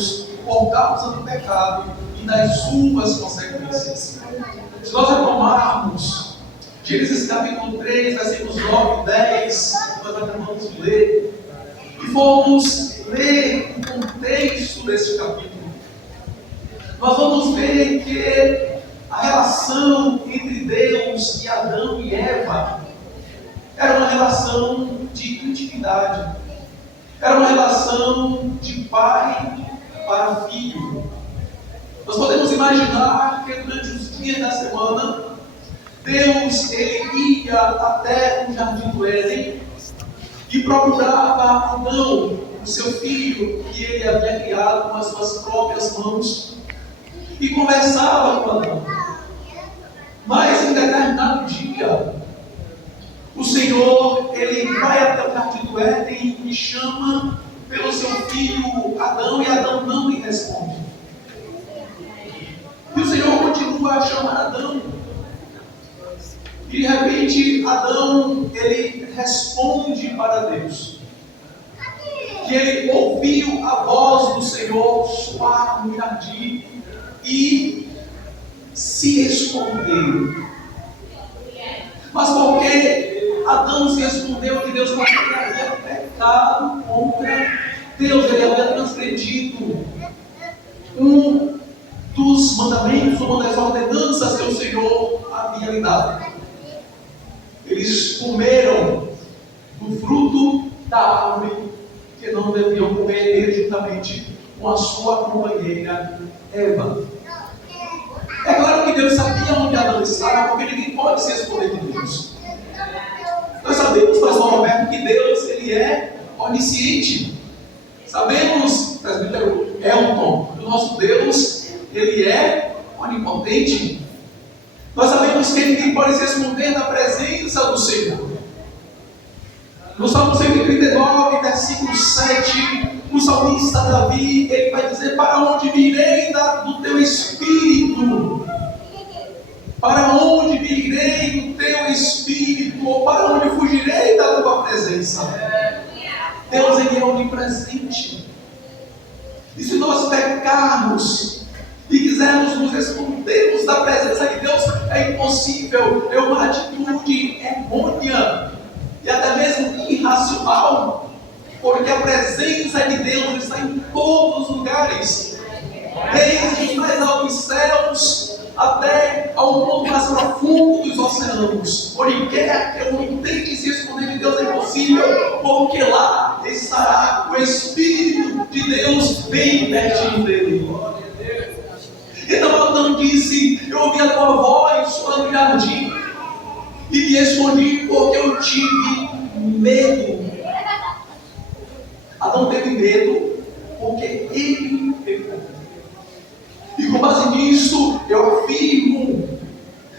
Deus por causa do pecado e das suas consequências. Se nós retomarmos Gênesis capítulo 3, versículos 9 e 10, nós acabamos de ler, e formos ler o contexto desse capítulo, nós vamos ver que a relação entre Deus e Adão e Eva era uma relação de intimidade, era uma relação de pai para filho. Nós podemos imaginar que durante os dias da semana, Deus ele ia até o jardim do Éden e procurava Adão, o seu filho, que ele havia criado com as suas próprias mãos, e conversava com Adão. Mas em determinado dia, o Senhor ele vai até o jardim do Éden e chama pelo seu filho Adão, e Adão não lhe responde. E o Senhor continua a chamar Adão. E de repente Adão ele responde para Deus que ele ouviu a voz do Senhor soar no jardim e se escondeu. Mas por que Adão se escondeu? Que Deus havia pecado contra Deus, ele havia transgredido um dos mandamentos, uma das ordenanças que o Senhor havia lhe dado. Eles comeram do fruto da árvore que não deviam comer juntamente com a sua companheira Eva. É claro que Deus sabia onde Adão estava, porque ninguém pode se esconder de Deus. Nós sabemos, pastor Roberto, que Deus ele é onisciente. Sabemos, presbítero Elton, que o nosso Deus ele é onipotente. Nós sabemos que ninguém pode se esconder da presença do Senhor. No Salmo 139, versículo 7, o salmista Davi, ele vai dizer: para onde virei do teu Espírito? Para onde virei do teu Espírito? Ou para onde fugirei da tua presença? Deus ele é onipresente. E se nós pecarmos e quisermos nos escondermos da presença de Deus, é impossível. É uma atitude errônea e até mesmo irracional, porque a presença de Deus está em todos os lugares, desde os mais altos céus até ao ponto mais profundo dos oceanos. Onde quer que eu tente se esconder de Deus, é impossível, porque lá estará o Espírito de Deus bem pertinho dele. Então Adão disse: eu ouvi a tua voz soando no jardim e me escondi porque eu tive medo. Adão teve medo porque ele pecou. E com base nisso, eu afirmo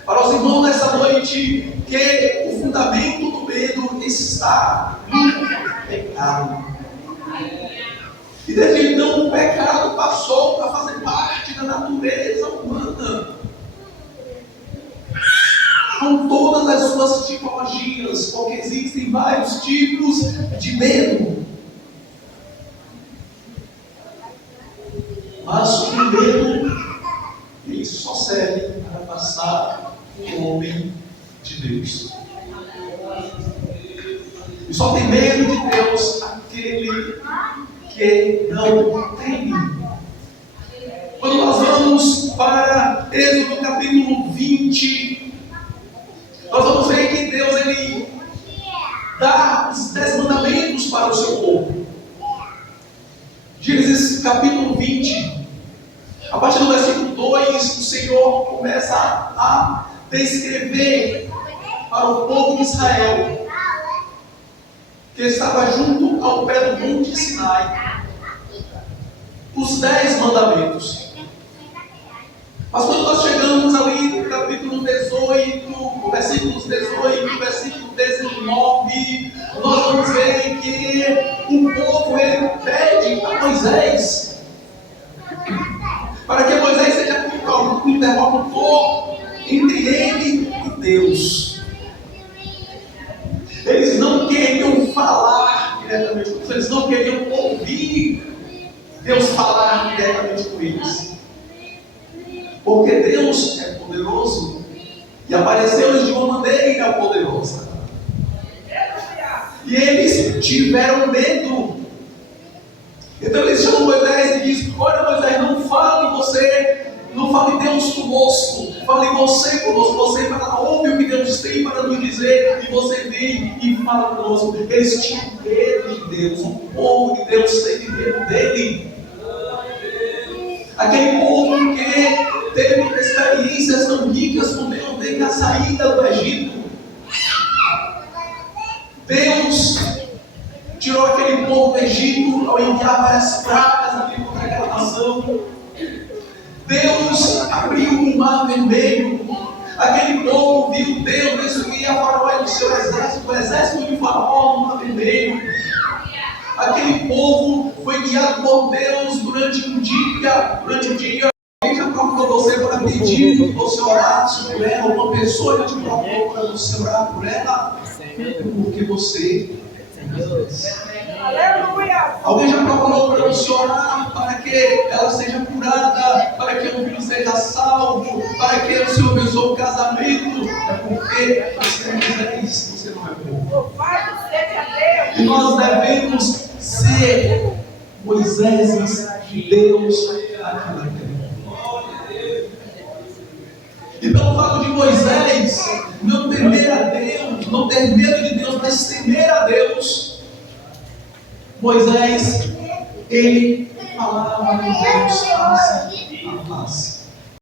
para os irmãos nessa noite que o fundamento do medo está no pecado. E desde então o pecado passou a fazer parte da natureza humana, com todas as suas tipologias, porque existem vários tipos de medo. Mas o medo, ele só serve para passar o homem de Deus. E só tem medo de Deus aquele que não tem. Quando nós vamos para Êxodo capítulo 20, nós vamos ver que Deus ele dá os 10 mandamentos para o seu povo. Gênesis capítulo 20, a partir do versículo 2, o Senhor começa a descrever para o povo de Israel, que estava junto ao pé do monte Sinai, os 10 mandamentos. Mas quando nós chegamos ali no capítulo 18, versículos 18, versículo 19, nós vamos ver que o povo ele pede a Moisés para que Moisés seja o interlocutor entre ele e Deus. Eles não queriam falar diretamente com Deus, eles não queriam ouvir Deus falar diretamente com eles. Porque Deus é poderoso e apareceu de uma maneira poderosa. E eles tiveram medo. Então eles chamam Moisés e dizem: olha, Moisés, não fale você, não fale Deus conosco, fale você conosco, você ouve o que Deus tem para nos dizer, e você vem e fala conosco. Eles tinham medo de Deus, o povo de Deus teve medo dele. Aquele povo que teve experiências tão ricas com Deus desde a saída do Egito. Deus tirou aquele povo do Egito ao enviar várias pragas ali contra aquela nação. Deus abriu o mar vermelho. Aquele povo viu Deus destruir a Faraó e o seu exército, o exército de Faraó no mar vermelho. Aquele povo foi guiado por Deus durante um dia. Alguém já procurou você para pedir que você orasse por ela? Uma pessoa já te procurou para você orar por ela? Porque você é Deus. Aleluia! Alguém já procurou para você orar para que ela seja curada, para que o filho seja salvo, para que o Senhor abençoe o casamento? É porque você é Moisés, você não é povo. E nós devemos ser Moisés de Deus naquela terra. E pelo fato de Moisés não temer a Deus, não ter medo de Deus, mas temer a Deus, Moisés, ele falava com Deus face a face.